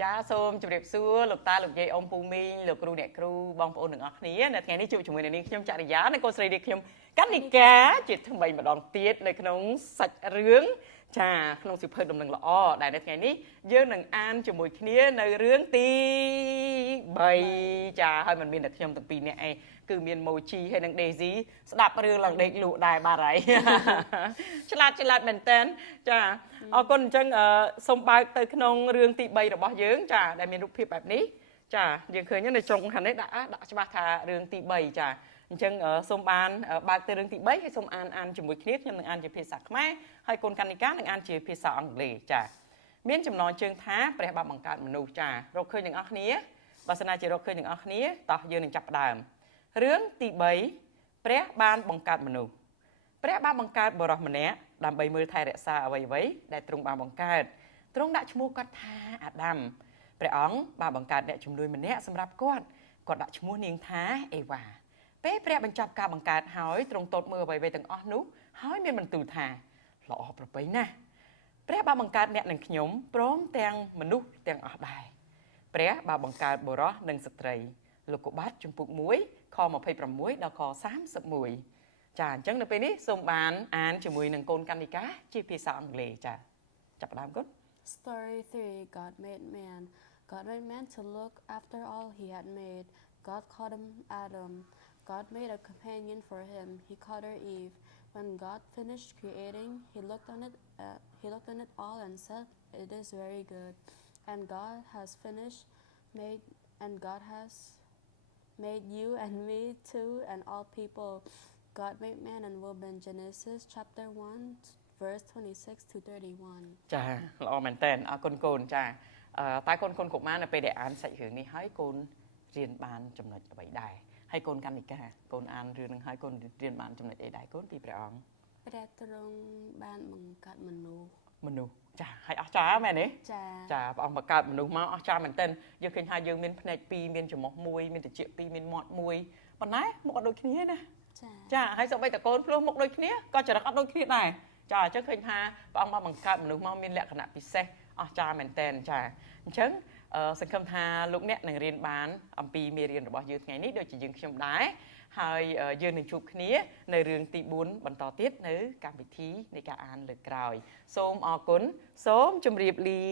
ចាសូមជម្រាបសួរលោកតាលោកយាយអ៊ំពូមីងលោកគ្រូអ្នកគ្រូបងប្អូនទាំងអស់គ្នានៅថ្ងៃនេះជួបជាមួយនឹងនាងខ្ញុំចរិយានិងកូនស្រីនាងខ្ញុំកនិកាជាថ្មីម្ដងទៀតនៅក្នុងសាច់រឿងចាក្នុងសៀវភៅដំណឹងល្អដែលនៅថ្ងៃនេះយើងនឹងអានជាមួយគ្នានៅរឿងទី3ចាហើយមិនមានតែខ្ញុំទាំងពីរនាក់ឯងគឺមាន Mochi ហើយនិង Daisy ស្ដាប់រឿងឡើងដេកលក់ដែរបាទហើយឆ្លាតមែនតើចាអរគុណអញ្ចឹងសូមបើកទៅក្នុងរឿងទី3របស់យើងចាដែលមានរូបភាពបែបនេះចាយើងឃើញនៅចុងខាងនេះដាក់ច្បាស់ថារឿងទី3ចាអញ្ចឹងសូមបានបើកទៅរឿងទី3ហើយសូមអានជាមួយគ្នាខ្ញុំនឹងអានជាភាសាខ្មែរហើយកូនកណ្ឌិកានឹងអានជាភាសាអង់គ្លេសចាមានចំណងជើងថាព្រះបាទបង្កើតមនុស្សចារកឃើញទាំងអស់គ្នាបើសិនណាជារកឃើញទាំងអស់គ្នាតោះយើងនឹងចាប់ផ្ដើមរឿងទី3ព្រះបានបង្កើតមនុស្សព្រះបានបង្កើតបុរសម្នាក់ដើម្បីមើលថែរក្សាអ្វីៗដែលទ្រង់បានបង្កើតទ្រង់ដាក់ឈ្មោះគាត់ថាអាដាមព្រះអង្គបានបង្កើតអ្នកជំនួយម្នាក់សម្រាប់គាត់ដាក់ឈ្មោះនាងថាអេវ៉ាពេលព្រះបញ្ចប់ការបង្កើតហើយទ្រង់ទតមើលអ្វីៗទាំងអស់នោះហើយមានបន្ទូលថាល្អប្រពៃណាស់ព្រះបានបង្កើតអ្នកនិងខ្ញុំព្រមទាំងមនុស្សទាំងអស់ដែរព្រះបានបង្កើតបុរសនិងស្ត្រីលោកុបាតជំពូក1ខ26ដល់ខ31ចាអញ្ចឹងនៅពេលនេះសូមបានអានជាមួយនឹងកូនកណ្ឌិកាជាភាសាអង់គ្លេសចាចាប់ផ្ដើមកូន Story 3 God made man. God made man to look after all he had made. God called him Adam. God made a companion for him. He called her Eve. When God finished creating, he looked on it all and said, "It is very good." And God has made you and me too and all people. God made man and woman. Genesis chapter 1 verse 26 to 31. ចាល្អមែនតើអរគុណកូនចាតែកូនកុមារនៅពេលដែលអានសាច់រឿងនេះហើយកូនរៀនបានចំណុចអ្វីដែរហើយកូនកណ្ឌិកាកូនអានរឿងនឹងហើយកូនរៀនបានចំណុចអីដែរកូនពីព្រះអង្គព្រះទ្រង់បានបង្កើតមនុស្សចាហើយអស្ចារ្យមែនទេចាព្រះអង្គបង្កើតមនុស្សមកអស្ចារ្យមែនទែនយើងឃើញថាយើងមានភ្នែក2មានច្រមុះ1មានត្រចៀក2មានមាត់1ប៉ុន្តែមុខអត់ដូចគ្នាណាចាហើយសូម្បីតែកូនភ្លោះមុខដូចគ្នាក៏ចរិតអត់ដូចគ្នាដែរចាអញ្ចឹងឃើញថាព្រះអង្គបានបង្កើតមនុស្សមកមានលក្ខណៈពិសេសអស្ចារ្យមែនទែនចាអញ្ចឹងសង្ឃឹមថាលោកអ្នកនឹងរៀនបានអំពីមេរៀនរបស់យើងថ្ងៃនេះដូចជាយើងខ្ញុំដែរហើយយើងនឹងជួបគ្នានៅរឿងទី4បន្តទៀតនៅកម្មវិធីនៃការអានលើកក្រោយសូមអរគុណសូមជម្រាបលា